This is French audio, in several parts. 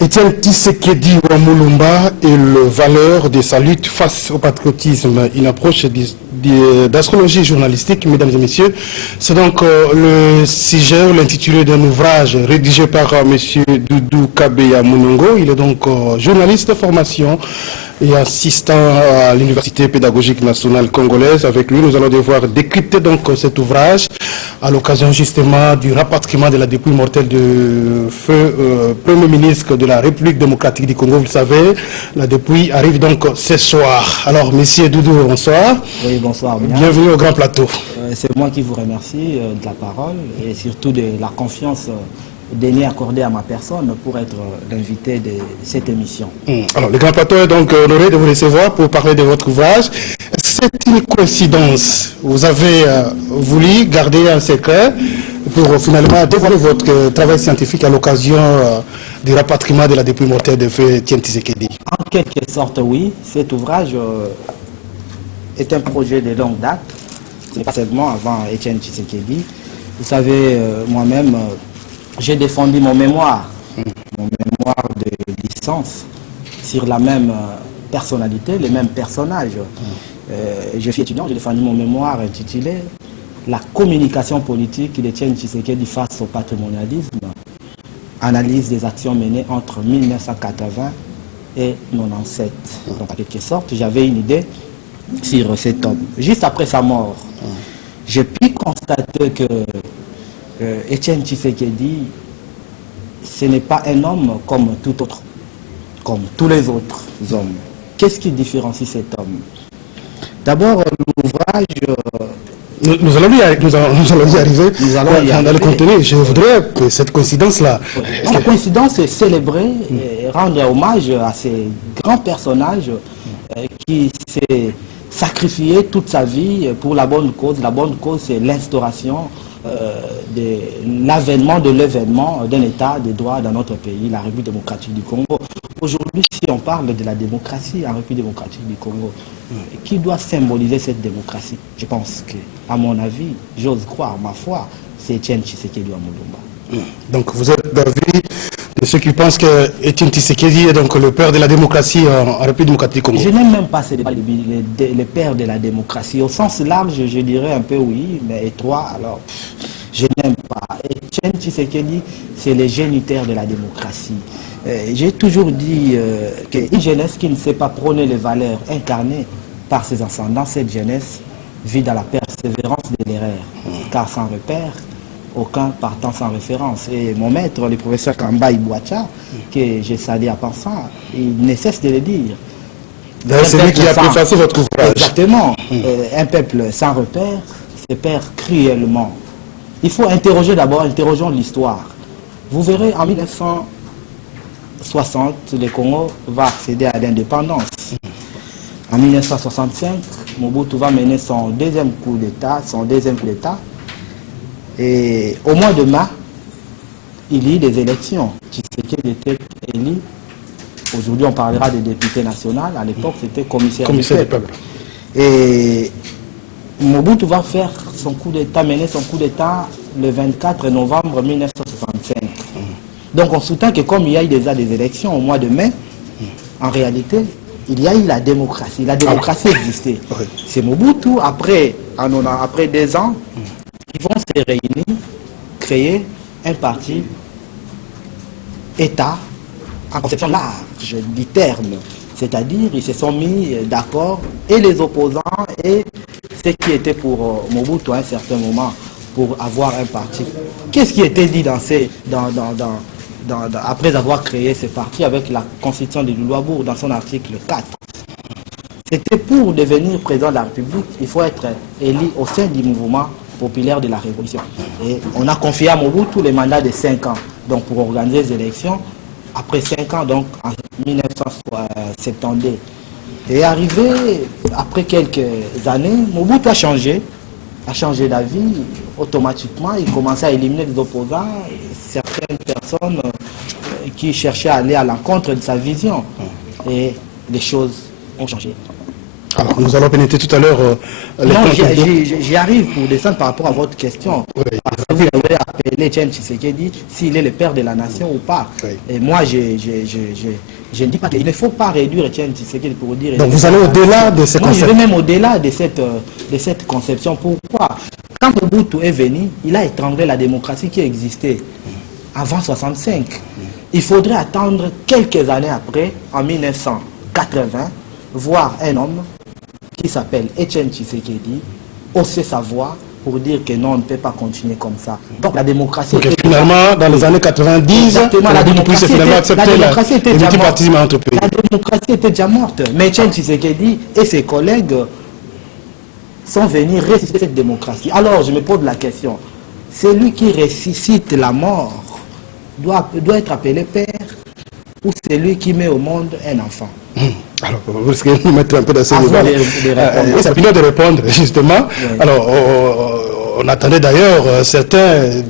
Etienne Tshisekedi Wamulumba et le valeur de sa lutte face au patriotisme, une approche d'astrologie journalistique, mesdames et messieurs. C'est donc le sujet ou l'intitulé d'un ouvrage rédigé par M. Doudou Kabeya Munongo. Il est donc journaliste de formation et assistant à l'Université pédagogique nationale congolaise. Avec lui, nous allons devoir décrypter donc cet ouvrage à l'occasion justement du rapatriement de la dépouille mortelle de feu Premier ministre de la République démocratique du Congo. Vous le savez, la dépouille arrive donc ce soir. Alors, Monsieur Doudou, bonsoir. Oui, bonsoir. Bienvenue au grand plateau. C'est moi qui vous remercie de la parole et surtout de la confiance daignée accordée à ma personne pour être l'invité de cette émission. Alors, le grand plateau est donc honoré de vous recevoir pour parler de votre ouvrage. C'est une coïncidence. Vous avez voulu garder un secret pour finalement dévoiler votre travail scientifique à l'occasion du rapatriement de la dépouille mortelle de feu Etienne Tshisekedi. En quelque sorte, oui. Cet ouvrage est un projet de longue date. Ce n'est pas seulement avant Etienne Tshisekedi. Vous savez, moi-même, j'ai défendu mon mémoire de licence sur la même personnalité, les mêmes personnages. Je suis étudiant, j'ai défendu mon mémoire intitulé La communication politique d'Etienne Tshisekedi face au patrimonialisme, analyse des actions menées entre 1980 et 1997. Donc, en quelque sorte, j'avais une idée sur cet homme. Juste après sa mort, j'ai pu constater que Etienne Tshisekedi, ce n'est pas un homme comme tout autre, comme tous les autres hommes. Qu'est-ce qui différencie cet homme? D'abord, l'ouvrage... Nous allons y arriver dans le contenu. Je voudrais que cette coïncidence-là... La coïncidence, c'est célébrer et rendre hommage à ces grands personnages qui s'est sacrifié toute sa vie pour la bonne cause. La bonne cause, c'est l'instauration de l'avènement d'un état de droit dans notre pays, la République démocratique du Congo. Aujourd'hui, si on parle de la démocratie en République démocratique du Congo, qui doit symboliser cette démocratie? Je pense que, à mon avis, j'ose croire, ma foi, c'est Etienne Tshisekedi Wamulumba. Donc vous êtes d'avis de ceux qui pensent que Etienne Tshisekedi est donc le père de la démocratie en République démocratique du Congo? Je n'aime même pas le père de la démocratie. Au sens large, je dirais un peu oui, mais étroit, alors je n'aime pas. Etienne Tshisekedi, c'est le géniteur de la démocratie. J'ai toujours dit qu'une jeunesse qui ne sait pas prôner les valeurs incarnées par ses ascendants, cette jeunesse vit dans la persévérance de l'erreur, car sans repère, aucun partant sans référence. Et mon maître, le professeur Kamba Ibouacha, que j'ai salué à pensant, il ne cesse de le dire. C'est lui qui a préfacé votre ouvrage. Exactement. Un peuple sans repère se perd cruellement. Il faut interroger d'abord, interrogeons l'histoire. Vous verrez, en 1960, le Congo va accéder à l'indépendance. En 1965, Mobutu va mener son deuxième coup d'État, Et au mois de mai, il y a des élections. Tshisekedi était élu. Aujourd'hui, on parlera des députés nationaux. À l'époque, c'était commissaire du peuple. Et Mobutu va faire son coup d'État, mener son coup d'État le 24 novembre 1965. Donc on soutient que comme il y a eu déjà des élections au mois de mai, en réalité, il y a eu la démocratie. La démocratie existait. C'est Mobutu, après 2 ans, qui vont se réunir, créer un parti État en conception large du terme. C'est-à-dire, ils se sont mis d'accord, et les opposants, et ceux qui étaient pour Mobutu à un certain moment, pour avoir un parti. Qu'est-ce qui était dit après avoir créé ce parti avec la constitution de Louabourg dans son article 4? C'était pour devenir président de la République, il faut être élu au sein du mouvement populaire de la Révolution. Et on a confié à Mobutu les mandats de 5 ans, donc pour organiser les élections. Après 5 ans, donc en 1972. Et arrivé, après quelques années, Mobutu a changé d'avis automatiquement. Il commençait à éliminer les opposants, certaines personnes qui cherchaient à aller à l'encontre de sa vision. Et les choses ont changé. Alors, nous allons pénétrer tout à l'heure... non, j'y arrive pour descendre par rapport à votre question. Oui. Parce que vous avez appelé Etienne Tshisekedi s'il est le père de la nation ou pas. Oui. Et moi, je ne dis pas qu'il ne faut pas réduire Etienne Tshisekedi pour dire... Donc vous allez au-delà de ces concepts. concepts. Je vais même au-delà de cette conception. Pourquoi? Quand Mobutu est venu, il a étranglé la démocratie qui existait avant 65. Il faudrait attendre quelques années après, en 1980, voir un homme qui s'appelle Etienne Tshisekedi hausser sa voix pour dire que non, on ne peut pas continuer comme ça. Donc la démocratie... Donc finalement, dans les années 90, exactement, la démocratie était déjà morte. La démocratie était déjà morte. Mais Etienne Tshisekedi et ses collègues sont venus ressusciter cette démocratie. Alors je me pose la question, celui qui ressuscite la mort doit être appelé père ou celui qui met au monde un enfant? Alors, vous risquez de nous mettre un peu dans ces débats. C'est bien de répondre, justement. Oui. Alors, on attendait d'ailleurs certains de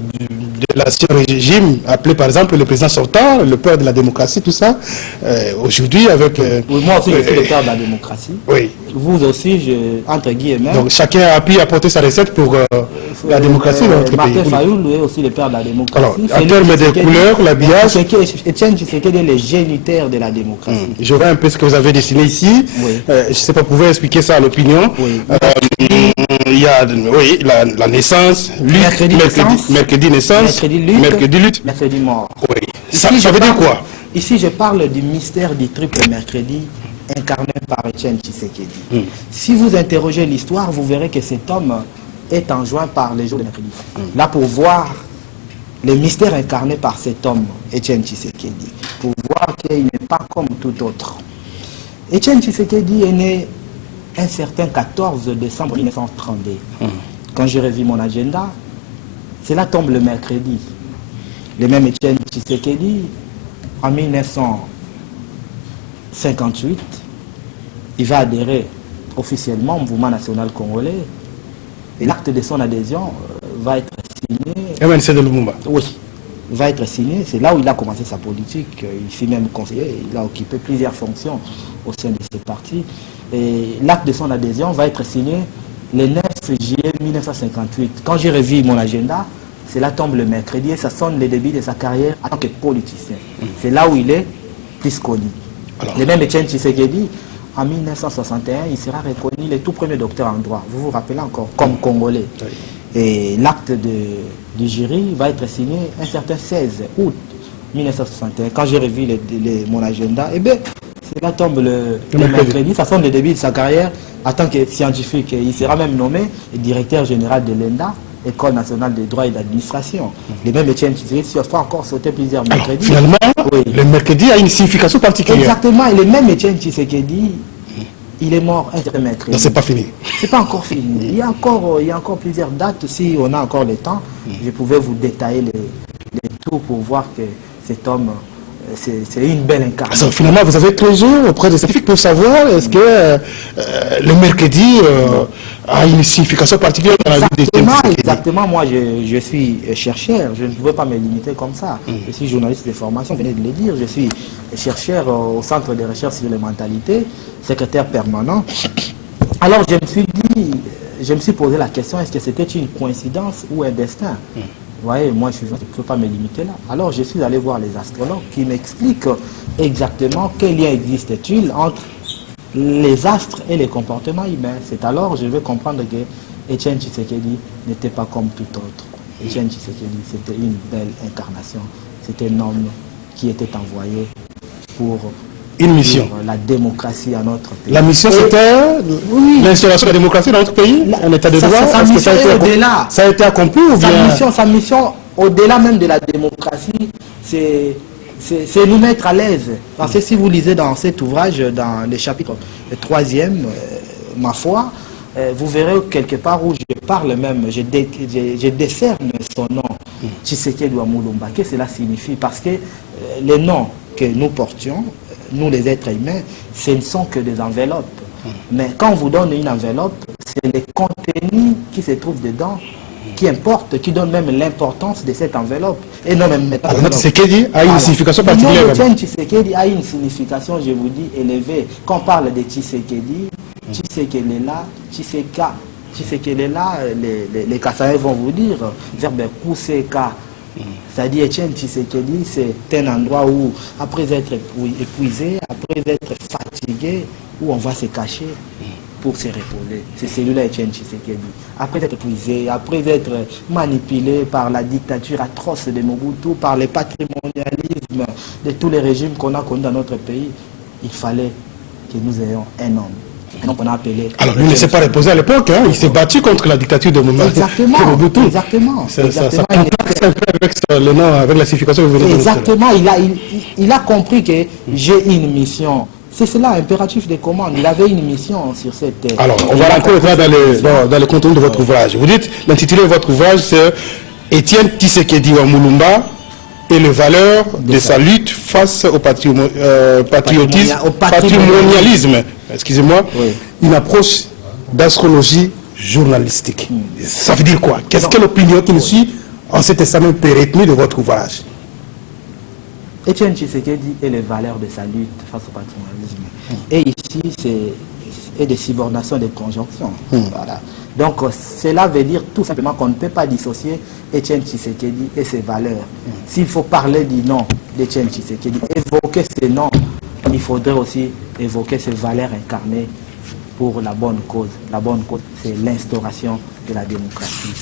l'ancien régime, appelé par exemple le président sortant, le père de la démocratie, tout ça. Aujourd'hui, avec... oui, moi aussi, je suis le père de la démocratie. Oui. Vous aussi, entre guillemets... Donc, chacun a pu apporter sa recette pour la démocratie dans notre pays. Martin Fayoul est aussi le père de la démocratie. Alors, en termes de couleurs, l'habillage... Etienne Tshisekedi est le géniteur de la démocratie. Je vois un peu ce que vous avez dessiné ici. Oui. Je ne sais pas, vous pouvez expliquer ça à l'opinion. Oui. Il y a la naissance, mercredi naissance, mercredi lutte, mercredi mort. Oui. Ça veut dire quoi? Ici, je parle du mystère du triple mercredi incarné par Etienne Tshisekedi. Si vous interrogez l'histoire, vous verrez que cet homme est enjoint par les jours de mercredi. Là, pour voir le mystère incarné par cet homme, Etienne Tshisekedi, pour voir qu'il n'est pas comme tout autre. Etienne Tshisekedi est né un certain 14 décembre 1932. Quand j'ai revu mon agenda, cela tombe le mercredi. Le même Etienne Tshisekedi, en 1958, il va adhérer officiellement au mouvement national congolais et l'acte de son adhésion va être signé... MNC de Lumumba. Oui, va être signé. C'est là où il a commencé sa politique. Il fut même conseiller. Il a occupé plusieurs fonctions au sein de ce parti. Et l'acte de son adhésion va être signé le 9 juillet 1958. Quand j'ai revu mon agenda, cela tombe le mercredi et ça sonne le début de sa carrière en tant que politicien. C'est là où il est plus connu. Le même Etienne Tshisekedi, en 1961, il sera reconnu le tout premier docteur en droit. Vous vous rappelez encore, comme Congolais. Et l'acte du jury va être signé un certain 16 août 1961. Quand j'ai revu mon agenda, eh bien, cela tombe le mercredi. Ça sonne le début de sa carrière en tant que scientifique. Il sera même nommé directeur général de l'ENDA, École nationale de droit et d'administration. Les mêmes Etienne Tshisekedi pas encore sauté plusieurs mercredis. Finalement, le mercredi a une signification particulière. Exactement. Et le même Etienne Tshisekedi, il est mort un certain mercredi. Donc c'est pas fini. C'est pas encore fini. Il y a encore plusieurs dates. Si on a encore le temps, je pouvais vous détailler les tours pour voir que cet homme, c'est une belle incarnation. Alors, finalement, vous avez toujours auprès des scientifiques pour savoir est-ce que le mercredi a une signification particulière dans la vie des scientifiques. Exactement. Moi, je suis chercheur. Je ne pouvais pas me limiter comme ça. Je suis journaliste de formation, vous venez de le dire. Je suis chercheur au Centre de recherche sur les mentalités, secrétaire permanent. Alors, je me suis posé la question, est-ce que c'était une coïncidence ou un destin? Vous voyez, moi, je ne peux pas me limiter là. Alors, je suis allé voir les astrologues qui m'expliquent exactement quel lien existe-t-il entre les astres et les comportements humains. C'est alors je vais comprendre que Etienne Tshisekedi n'était pas comme tout autre. Etienne Tshisekedi, c'était une belle incarnation. C'était un homme qui était envoyé pour une mission. La démocratie à notre pays. La mission, c'était l'installation de la démocratie dans notre pays, un état de droit. Sa mission est au-delà. Ça a été accompli ou bien... Sa mission, au-delà même de la démocratie, c'est nous mettre à l'aise. Parce que si vous lisez dans cet ouvrage, dans le chapitre 3e, ma foi, vous verrez quelque part où je parle même, je décerne son nom, Tshisekedi Mulumba. Qu'est-ce que cela signifie? Parce que les noms que nous portions, nous les êtres humains, ce ne sont que des enveloppes. Mais quand on vous donne une enveloppe, c'est les contenus qui se trouvent dedans qui importe, qui donne même l'importance de cette enveloppe. Et non même Tshisekedi a une signification particulière. Le nom de Tshisekedi a une signification, je vous dis, élevée. Quand on parle de Tshisekedi, Tshisekelela, Tshiseka, Tshisekelela, les Kassaïens vont vous dire, verbe kuseka, C'est-à-dire, Etienne Tshisekedi, c'est un endroit où, après être épuisé, après être fatigué, où on va se cacher pour se reposer. C'est celui-là, Etienne Tshisekedi. Après être épuisé, après être manipulé par la dictature atroce de Mobutu, par le patrimonialisme de tous les régimes qu'on a connus dans notre pays, il fallait que nous ayons un homme. Donc on a appelé... Alors lui ne s'est pas reposé à l'époque, hein. Il s'est battu contre la dictature de Mobutu. Exactement. Ça contraste un peu avec le nom, avec la signification que vous venez de dire. Exactement, il a compris que j'ai une mission. C'est cela, impératif de commande. Il avait une mission sur cette terre. Alors, on va rentrer dans le contenu de votre ouvrage. Vous dites, l'intitulé de votre ouvrage, c'est Etienne Tshisekedi wa Mulumba et les valeurs de sa lutte face au patrimonialisme. Excusez-moi, une approche d'astrologie journalistique. Ça veut dire quoi? Qu'est-ce que l'opinion qui nous suit en cet examen retenu de votre ouvrage? Etienne Tshisekedi et les valeurs de sa lutte face au patrimonialisme. Et ici, c'est des subordinations, des conjonctions. Voilà. Donc, cela veut dire tout simplement qu'on ne peut pas dissocier Etienne Tshisekedi et ses valeurs. S'il faut parler du nom d'Etienne Tshisekedi, évoquer ses noms, il faudrait aussi évoquer ses valeurs incarnées pour la bonne cause. La bonne cause, c'est l'instauration de la démocratie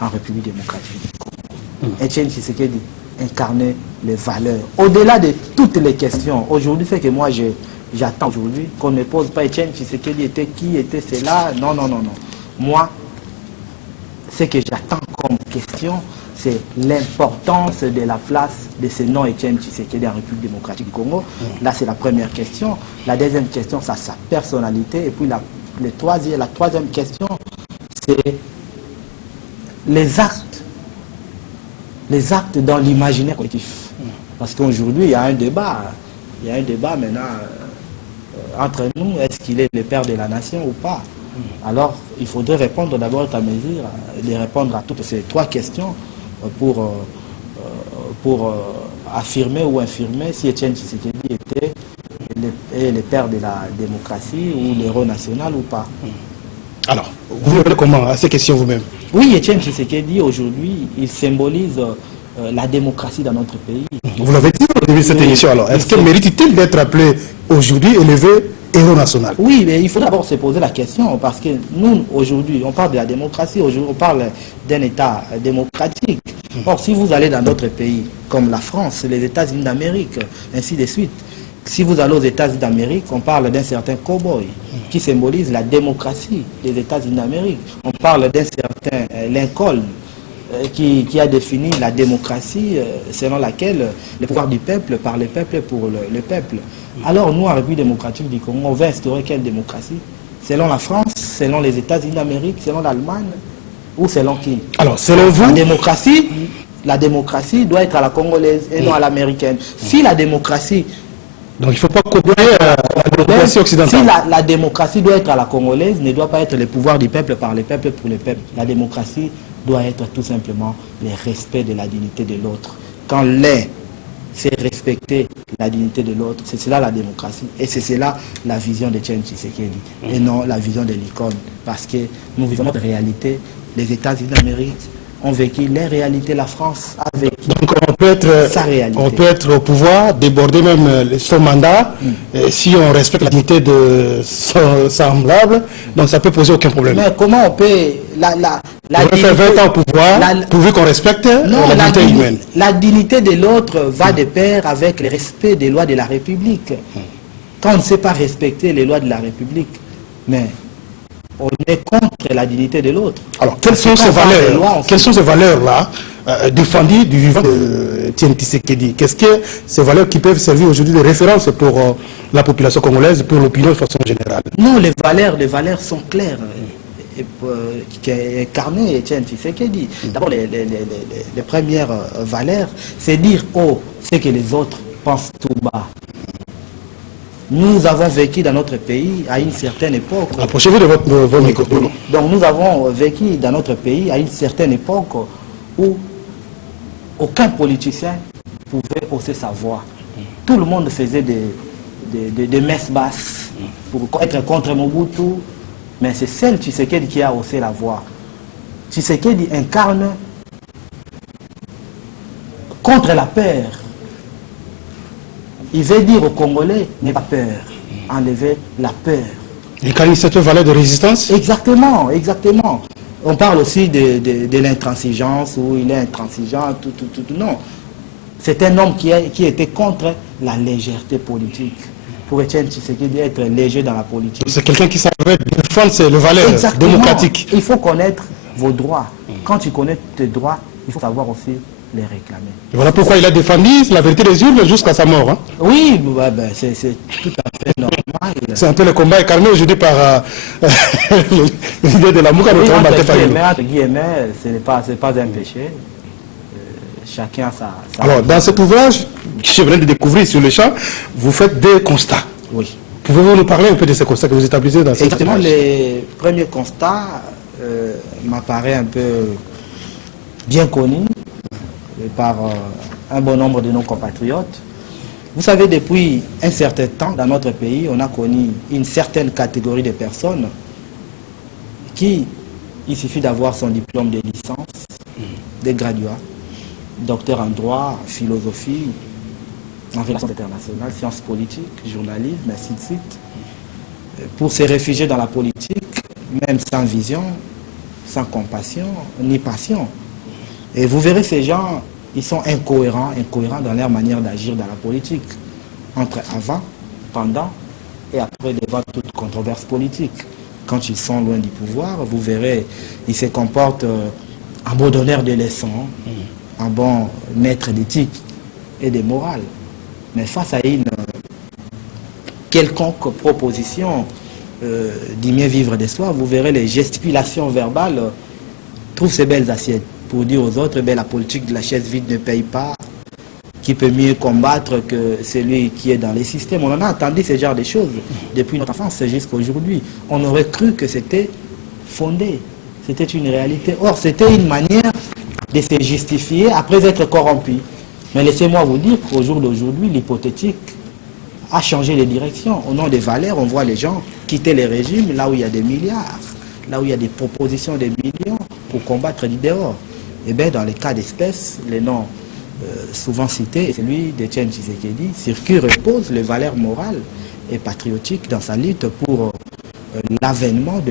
en République démocratique du Congo. Etienne Tshisekedi incarner les valeurs. Au-delà de toutes les questions, aujourd'hui, c'est que moi, j'attends aujourd'hui qu'on ne pose pas Etienne Tshisekedi était qui, était cela. Non. Moi, ce que j'attends comme question, c'est l'importance de la place de ce nom Etienne Tshisekedi en République démocratique du Congo. Là, c'est la première question. La deuxième question, c'est sa personnalité. Et puis, la troisième question, c'est les actes dans l'imaginaire collectif. Parce qu'aujourd'hui, il y a un débat. Il y a un débat maintenant entre nous. Est-ce qu'il est le père de la nation ou pas? Alors, il faudrait répondre d'abord à mesure, de répondre à toutes ces trois questions pour affirmer ou infirmer si Etienne Tshisekedi était le père de la démocratie ou l'héros national ou pas. Alors, vous répondez comment à ces questions vous-même? Oui, Etienne Tshisekedi, aujourd'hui, il symbolise la démocratie dans notre pays. Vous l'avez dit au début de cette émission, alors. Est-ce qu'elle mérite-t-il d'être appelé aujourd'hui, élevé héros national? Oui, mais il faut d'abord se poser la question, parce que nous, aujourd'hui, on parle de la démocratie, aujourd'hui, on parle d'un État démocratique. Or, si vous allez dans d'autres pays, comme la France, les États-Unis d'Amérique, ainsi de suite, si vous allez aux États-Unis d'Amérique, on parle d'un certain cow-boy qui symbolise la démocratie des États-Unis d'Amérique. On parle d'un certain Lincoln qui a défini la démocratie selon laquelle le pouvoir du peuple par le peuple pour le peuple. Alors nous, en République démocratique du Congo, on veut instaurer quelle démocratie? Selon la France, selon les États-Unis d'Amérique, selon l'Allemagne ou selon qui? Alors, selon vous, la démocratie doit être à la congolaise et non à l'américaine. Si la démocratie... Donc il ne faut pas copier la démocratie occidentale. Si la démocratie doit être à la congolaise, ne doit pas être le pouvoir du peuple par le peuple pour le peuple. La démocratie doit être tout simplement le respect de la dignité de l'autre. Quand l'un sait respecter la dignité de l'autre, c'est cela la démocratie. Et c'est cela la vision de Etienne Tshisekedi. Et non la vision de l'icône. Parce que nous vivons notre réalité. Les États-Unis d'Amérique ont vécu leur réalité, la France a vécu. Donc on peut être au pouvoir, déborder même son mandat, si on respecte la dignité de son semblable, donc ça peut poser aucun problème. Mais comment on peut... on peut faire 20 ans au pouvoir, pourvu qu'on respecte la dignité humaine. La dignité de l'autre va de pair avec le respect des lois de la République. Quand on ne sait pas respecter les lois de la République, mais... on est contre la dignité de l'autre. Alors, quelles sont ces valeurs-là défendues du vivant de Etienne Tshisekedi? Qu'est-ce que ces valeurs qui peuvent servir aujourd'hui de référence pour la population congolaise, pour l'opinion de façon générale? Non, les valeurs sont claires. Qui est incarné Etienne Tshisekedi. D'abord, les premières valeurs, c'est dire ce que les autres pensent tout bas. Nous avons vécu dans notre pays à une certaine époque. Approchez-vous de votre micro. Donc nous avons vécu dans notre pays à une certaine époque où aucun politicien pouvait hausser sa voix. Tout le monde faisait des messes basses pour être contre Mobutu, mais c'est celle Tshisekedi qui a haussé la voix. Tshisekedi incarne contre la peur. Il veut dire aux Congolais, n'aie pas peur, enlever la peur. Et quand il y a cette valeur de résistance? Exactement, exactement. On parle aussi de l'intransigeance, où il est intransigeant, tout. Non. C'est un homme qui était contre la légèreté politique. Pour Etienne Tshisekedi, être léger dans la politique. C'est quelqu'un qui savait défendre les valeurs démocratiques. Il faut connaître vos droits. Quand tu connais tes droits, il faut savoir aussi les réclamer. Et voilà pourquoi il a défendu la vérité des urnes jusqu'à sa mort. Hein. Oui, c'est tout à fait normal. C'est un peu le combat incarné aujourd'hui par l'idée de l'amour à notre homme. Entre guillemets, ce n'est pas un péché. Chacun a sa... Alors, dans cet ouvrage, que je viens de découvrir sur le champ, vous faites des constats. Oui. Pouvez-vous nous parler un peu de ces constats que vous établissez dans cet ouvrage? Exactement, les premiers constats m'apparaissent un peu bien connus par un bon nombre de nos compatriotes. Vous savez, depuis un certain temps, dans notre pays, on a connu une certaine catégorie de personnes qui, il suffit d'avoir son diplôme de licence, des graduats, docteur en droit, philosophie, en relations internationales, sciences politiques, journalisme, ainsi de suite, pour se réfugier dans la politique, même sans vision, sans compassion, ni passion. Et vous verrez ces gens, ils sont incohérents dans leur manière d'agir dans la politique, entre avant, pendant et après devant toute controverse politique. Quand ils sont loin du pouvoir, vous verrez, ils se comportent en bon donneur de leçons, un bon maître d'éthique et de morale. Mais face à une quelconque proposition d'y mieux vivre de soi, vous verrez les gesticulations verbales trouvent ces belles assiettes pour dire aux autres, la politique de la chaise vide ne paye pas, qui peut mieux combattre que celui qui est dans les systèmes. On en a entendu ce genre de choses depuis notre enfance jusqu'à aujourd'hui. On aurait cru que c'était fondé, c'était une réalité. Or, c'était une manière de se justifier après être corrompu. Mais laissez-moi vous dire qu'au jour d'aujourd'hui, l'hypothétique a changé de direction. Au nom des valeurs, on voit les gens quitter les régimes là où il y a des milliards, là où il y a des propositions de millions pour combattre du dehors. Et bien, dans les cas d'espèce, les noms souvent cités, celui d'Etienne Tshisekedi, sur qui repose les valeurs morales et patriotiques dans sa lutte pour l'avènement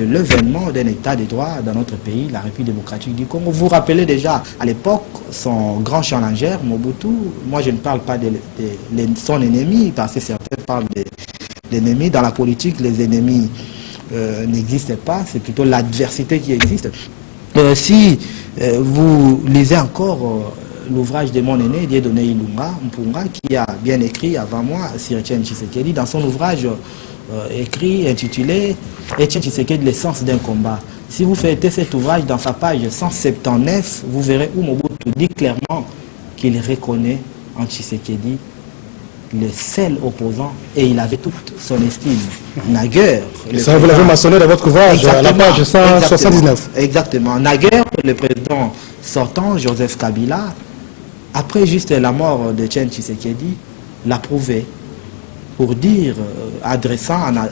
d'un état de droit dans notre pays, la République démocratique du Congo. Vous vous rappelez déjà, à l'époque, son grand challenger, Mobutu, moi je ne parle pas de son ennemi, parce que certains parlent d'ennemis. Dans la politique, les ennemis n'existent pas, c'est plutôt l'adversité qui existe. Si vous lisez encore l'ouvrage de mon aîné, Dieudonné Ilunga Mpunga, qui a bien écrit avant moi sur Etienne Tshisekedi, dans son ouvrage écrit, intitulé Etienne Tshisekedi, l'essence d'un combat. Si vous faites cet ouvrage dans sa page 179, vous verrez où Mobutu dit clairement qu'il reconnaît en Tshisekedi le seul opposant et il avait toute son estime. Naguère. Ça, vous l'avez mentionné dans votre ouvrage, à la page 179. Exactement. Naguère, le président sortant, Joseph Kabila, après juste la mort de Etienne Tshisekedi, l'a prouvé. Pour dire, en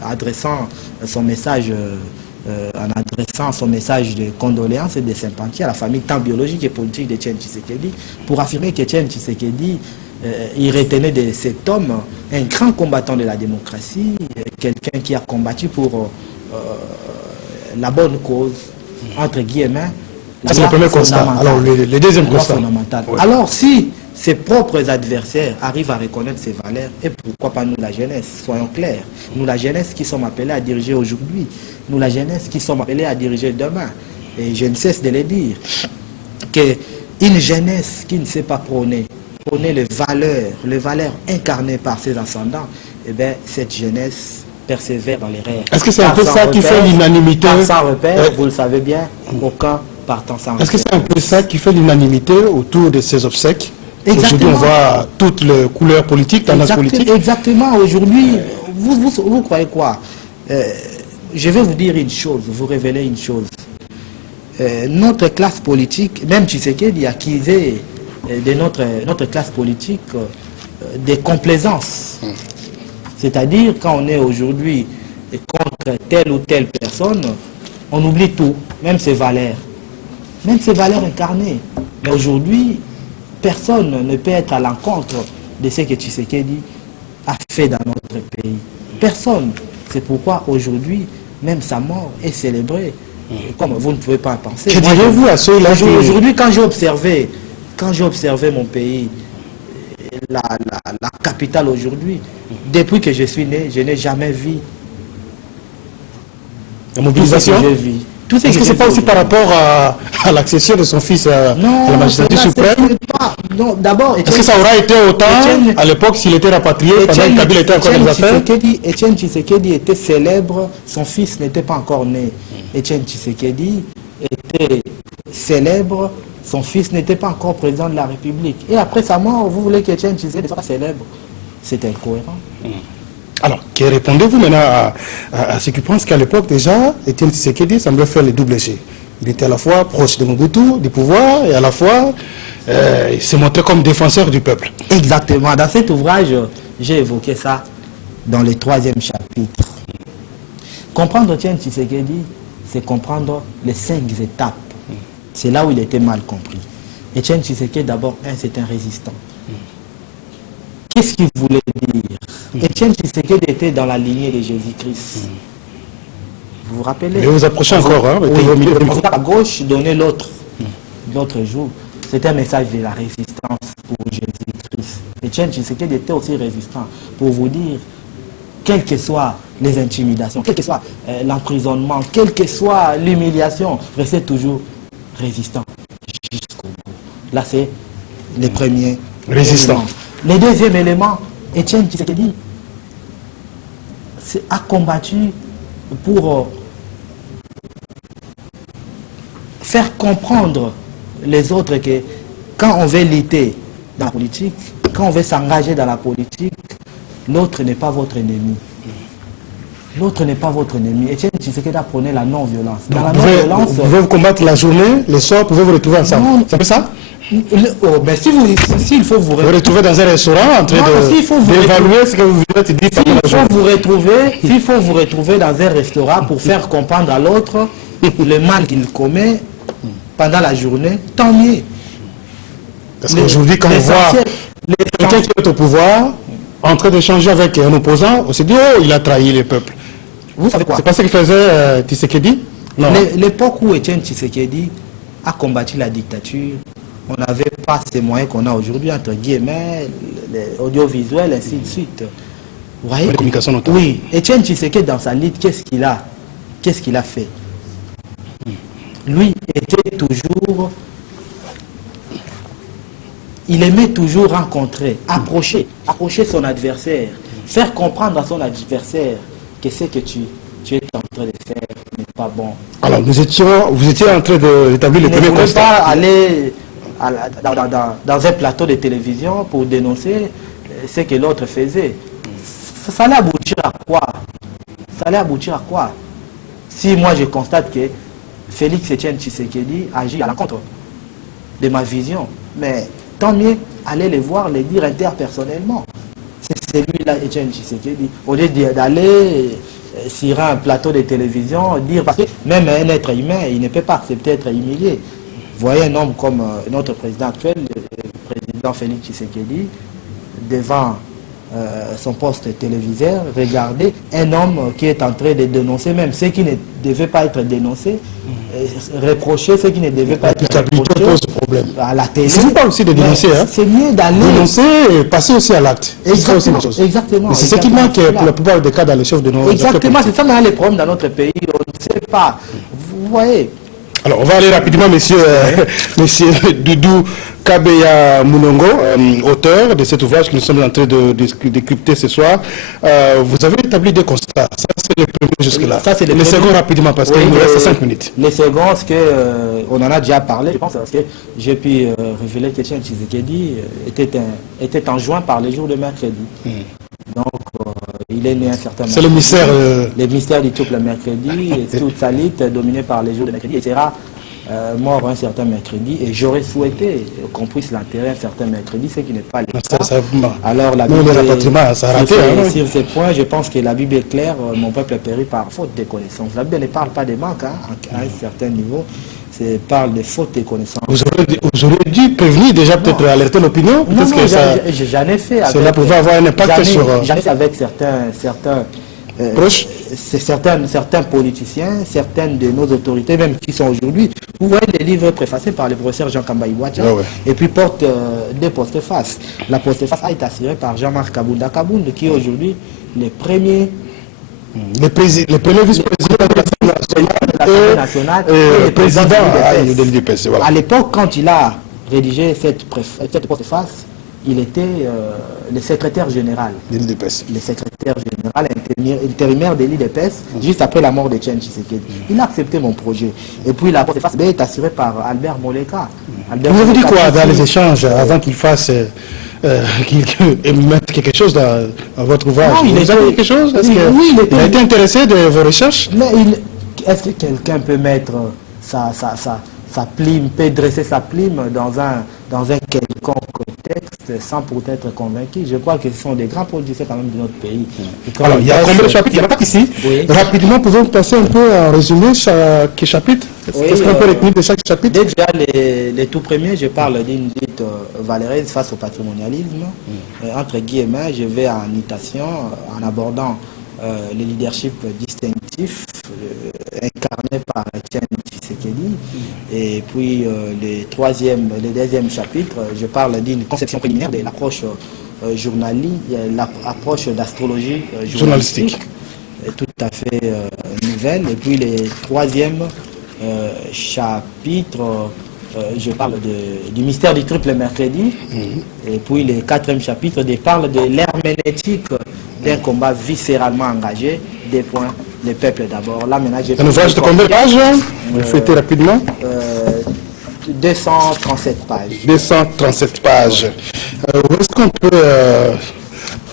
adressant son message de condoléances et de sympathie à la famille tant biologique et politique d'Etienne Tshisekedi, pour affirmer qu'Etienne Tshisekedi, il retenait de cet homme un grand combattant de la démocratie, quelqu'un qui a combattu pour la bonne cause, entre guillemets. C'est le premier constat. Alors, le deuxième constat. Oui. Alors, si ses propres adversaires arrivent à reconnaître ces valeurs, et pourquoi pas nous la jeunesse, soyons clairs, nous la jeunesse qui sommes appelés à diriger aujourd'hui, nous la jeunesse qui sommes appelés à diriger demain, et je ne cesse de le dire, qu'une jeunesse qui ne sait pas prôner les valeurs incarnées par ses ascendants, eh bien cette jeunesse persévère dans les rêves. Est-ce que c'est un peu ça qui fait l'unanimité? Sans repère, vous le savez bien, aucun partant sans repère. Est-ce que c'est un peu ça qui fait l'unanimité autour de ces obsèques? Aujourd'hui, on voit toutes les couleurs politiques, tendances politiques. Exactement. Aujourd'hui, vous croyez quoi? Je vais vous dire une chose, vous révéler une chose. Notre classe politique, même Tshisekedi a accusé de notre classe politique des complaisances. C'est-à-dire, quand on est aujourd'hui contre telle ou telle personne, on oublie tout, même ses valeurs incarnées. Mais aujourd'hui, personne ne peut être à l'encontre de ce que Tshisekedi a fait dans notre pays. Personne. C'est pourquoi aujourd'hui, même sa mort est célébrée. Comme vous ne pouvez pas penser. Que direz-vous à ceux-là aujourd'hui, quand j'ai observé mon pays, la capitale aujourd'hui, depuis que je suis né, je n'ai jamais vu la mobilisation. Est-ce que ce n'est pas aussi par rapport à l'accession de son fils à la magistrature suprême? Non, d'abord... Est-ce que ça aura été autant à l'époque s'il était rapatrié pendant que Kabila était encore dans les affaires? Etienne Tshisekedi était célèbre, son fils n'était pas encore né. Etienne Tshisekedi était célèbre, son fils n'était pas encore président de la République. Et après sa mort, vous voulez qu'Etienne Tshisekedi soit célèbre? C'est incohérent. Alors, que répondez-vous maintenant à ceux qui pensent qu'à l'époque déjà, Etienne Tshisekedi semblait faire le double G. Il était à la fois proche de Mobutu, du pouvoir, et à la fois, il s'est montré comme défenseur du peuple. Exactement. Dans cet ouvrage, j'ai évoqué ça dans le 3e chapitre. Comprendre Etienne Tshisekedi, c'est comprendre les 5 étapes. C'est là où il était mal compris. Etienne Tshisekedi, d'abord, c'est un résistant. Qu'est-ce qu'il voulait dire? Etienne Tshisekedi était dans la lignée de Jésus-Christ. Vous vous rappelez? Et vous approchez encore, hein? Oui, à gauche, donner l'autre jour. C'était un message de la résistance pour Jésus-Christ. Etienne Tshisekedi était aussi résistant pour vous dire, quelles que soient les intimidations, quel que soit l'emprisonnement, quelle que soit l'humiliation, restez toujours résistant jusqu'au bout. Là, c'est les premiers résistants. Le deuxième élément, Etienne Tshisekedi a combattu pour faire comprendre les autres que quand on veut lutter dans la politique, quand on veut s'engager dans la politique, l'autre n'est pas votre ennemi. L'autre n'est pas votre ennemi. Etienne Tshisekedi a prôné la non-violence. Dans la non-violence... Vous pouvez vous combattre la journée, le soir, vous pouvez vous retrouver ensemble. C'est ça? Mais s'il faut vous retrouver dans un restaurant en train d'évaluer ce que vous voulez te dire. S'il faut vous retrouver dans un restaurant pour faire comprendre à l'autre le mal qu'il commet pendant la journée, tant mieux. Parce qu'aujourd'hui, quand on voit quelqu'un qui est au pouvoir en train d'échanger avec un opposant, on se dit, oh, il a trahi le peuple. Vous savez quoi? C'est pas ce qu'il faisait Tshisekedi? Non. L'époque où Etienne Tshisekedi a combattu la dictature, on n'avait pas ces moyens qu'on a aujourd'hui, entre guillemets, l'audiovisuel, ainsi de suite. Vous voyez? La communication notamment. Oui. Etienne Tshisekedi, dans sa lutte, qu'est-ce qu'il a fait? Lui était toujours... Il aimait toujours rencontrer, approcher son adversaire, faire comprendre à son adversaire que ce que tu es en train de faire n'est pas bon. Alors, vous étiez en train d'établir le premier constat. Il ne voulait pas aller dans un plateau de télévision pour dénoncer ce que l'autre faisait. Ça allait aboutir à quoi? Ça allait aboutir à quoi? Si moi je constate que Félix Etienne Tshisekedi agit à l'encontre de ma vision, mais tant mieux aller les voir, les dire interpersonnellement. C'est celui-là, Etienne Tshisekedi. Au lieu d'aller sur un plateau de télévision, dire, parce que même un être humain, il ne peut pas accepter d'être humilié. Vous voyez un homme comme notre président actuel, le président Félix Tshisekedi, devant son poste téléviseur, regardez un homme qui est en train de dénoncer même ceux qui ne devaient pas être dénoncés, reprocher ceux qui ne devaient pas être reprochés pose problème. À la télé. C'est pas aussi de dénoncer. Hein. C'est mieux d'aller... Dénoncer et passer aussi à l'acte. Exactement. Mais c'est ce qui manque pour la plupart des cas dans les chefs de nos... Exactement, c'est ça maintenant les problèmes dans notre pays. On ne sait pas. Vous voyez. Alors, on va aller rapidement, monsieur Doudou Kabeya Mounongo, auteur de cet ouvrage que nous sommes en train de décrypter ce soir. Vous avez établi des constats. Ça, c'est le premier jusque-là. Les seconds rapidement, parce qu'il nous reste 5 minutes. Les seconds, c'est qu'on en a déjà parlé, je pense, parce que j'ai pu révéler que Etienne Tshisekedi était enjoint par les jours de mercredi. Donc, il est né un certain mercredi. C'est le mystère... Le mystère du tout le mercredi, et toute sa lutte dominée par les jours de mercredi. Il sera mort un certain mercredi, et j'aurais souhaité qu'on puisse l'enterrer un certain mercredi, ce qui n'est pas le cas. Alors, la Bible, sur ce point, je pense que la Bible est claire, mon peuple est péri par faute de connaissances. La Bible ne parle pas de manque, à un certain niveau. parle de fautes et connaissances. Vous aurez dû prévenir déjà, peut-être alerter l'opinion. Non, que j'en ai fait avec... Cela pouvait avoir un impact sur... J'en ai fait avec certains politiciens, certaines de nos autorités, même qui sont aujourd'hui. Vous voyez les livres préfacés par le professeur Jean Kambaï Bouacha, et puis portent des postfaces. La postface a été assurée par Jean-Marc Kabounda Kabound, qui est aujourd'hui le premier... Le premier vice-président de l'Assemblée nationale et le président de l'UDPS. Voilà. À l'époque, quand il a rédigé cette postface, il était le secrétaire général. Le secrétaire général intérimaire de l'UDPS, juste après la mort de Etienne Tshisekedi. Il a accepté mon projet. Et puis la postface est assurée par Albert Moleka. Vous avez dit quoi dans les échanges avant qu'il fasse... qu'il mette quelque chose dans votre ouvrage? Non, vous avez quelque chose? Il a été intéressé de vos recherches? Mais est-ce que quelqu'un peut mettre sa plume, peut dresser sa plume dans un quelconque texte sans pour être convaincu? Je crois que ce sont des grands politiciens quand même de notre pays. Alors, il y a combien de chapitres? Il n'y en a pas ici. Oui. Rapidement, pouvons-nous passer un peu en résumé chaque chapitre? Qu'est-ce qu'on peut retenir de chaque chapitre? Déjà, les tout premiers, je parle d'une lutte valéreuse face au patrimonialisme. Entre guillemets, je vais en citation, en abordant le leadership distinctif incarné par Etienne Tshisekedi. Et puis le deuxième chapitre, je parle d'une conception préliminaire de l'approche l'approche d'astrologie journalistique, tout à fait nouvelle. Et puis le troisième chapitre, je parle du mystère du triple mercredi. Et puis le quatrième chapitre, je parle de l'herméneutique d'un combat viscéralement engagé. Des points, le peuple d'abord. Là, maintenant, un ouvrage de combien de pages? Vous faites rapidement. 237 pages. 237 pages. Où est-ce qu'on peut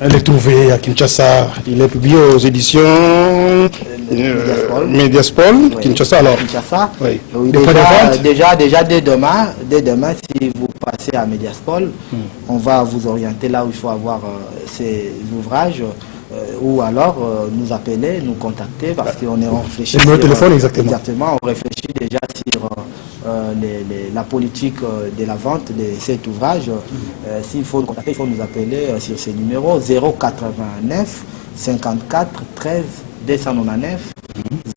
le trouver à Kinshasa? Il est publié aux éditions Mediaspol, oui. Kinshasa alors. Kinshasa. Oui. Oui, déjà dès demain, si vous passez à Mediaspol, on va vous orienter là où il faut avoir ces ouvrages. Ou alors nous appeler, nous contacter, parce qu'on est en réfléchit. Le téléphone, exactement. Exactement, on réfléchit déjà sur la politique de la vente de cet ouvrage. S'il faut nous contacter, il faut nous appeler sur ces numéros 089 54 13 299,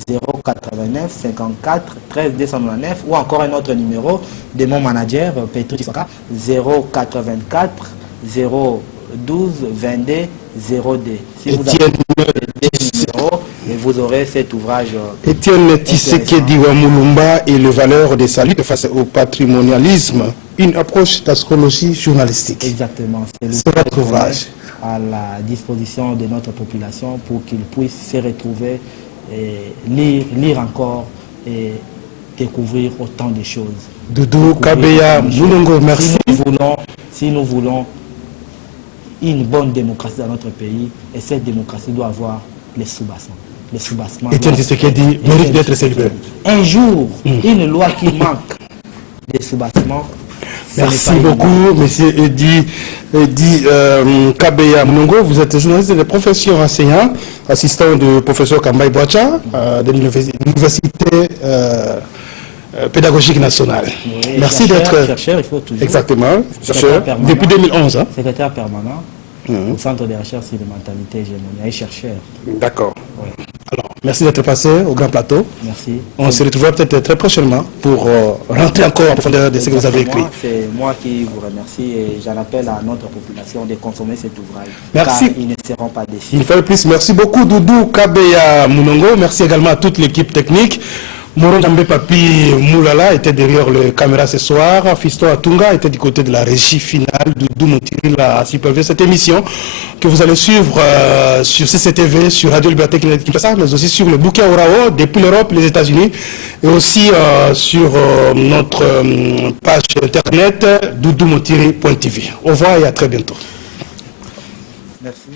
089 54 13 299, ou encore un autre numéro de mon manager, Petro Tissoka, 084 012 22 02. Si vous avez des numéros, et vous aurez cet ouvrage. Etienne Tshisekedi Wamulumba et les valeurs des saluts face au patrimonialisme, une approche d'astrologie journalistique. Exactement. C'est votre ouvrage. À la disposition de notre population pour qu'ils puissent se retrouver et lire encore et découvrir autant de choses. Doudou Kabeya Mulongo, merci. Si nous voulons une bonne démocratie dans notre pays, et cette démocratie doit avoir les soubassements. Etienne Tshisekedi mérite d'être célébré. Un jour, une loi qui manque des soubassements. Merci beaucoup, monsieur Edi Kabeya Mulongo. Vous êtes journaliste de profession enseignant, assistant du professeur Kambaï Bouacha de l'université pédagogique nationale. Oui, merci d'être chercheur, il faut toujours. Exactement, chercheur depuis 2011. Hein? Secrétaire permanent au Centre de recherche sur les mentalités hégémoniques et chercheur. D'accord. Oui. Alors, merci d'être passé au grand plateau. Merci. On se retrouvera peut-être très prochainement pour rentrer encore en profondeur de ce que vous avez écrit. C'est moi qui vous remercie et j'en appelle à notre population de consommer cet ouvrage. Merci. Car ils ne seront pas déçus. Une fois de plus, merci beaucoup Doudou Kabeya Mulongo. Merci également à toute l'équipe technique. Moron Dambé Papi Moulala était derrière le caméra ce soir. Fiston Atunga était du côté de la régie finale. Doudou Moutiri a supervisé cette émission que vous allez suivre sur CCTV, sur Radio Liberté Kinshasa, mais aussi sur le bouquet Orao depuis l'Europe, les États-Unis, et aussi sur notre page internet doudoumoutiri.tv. Au revoir et à très bientôt. Merci.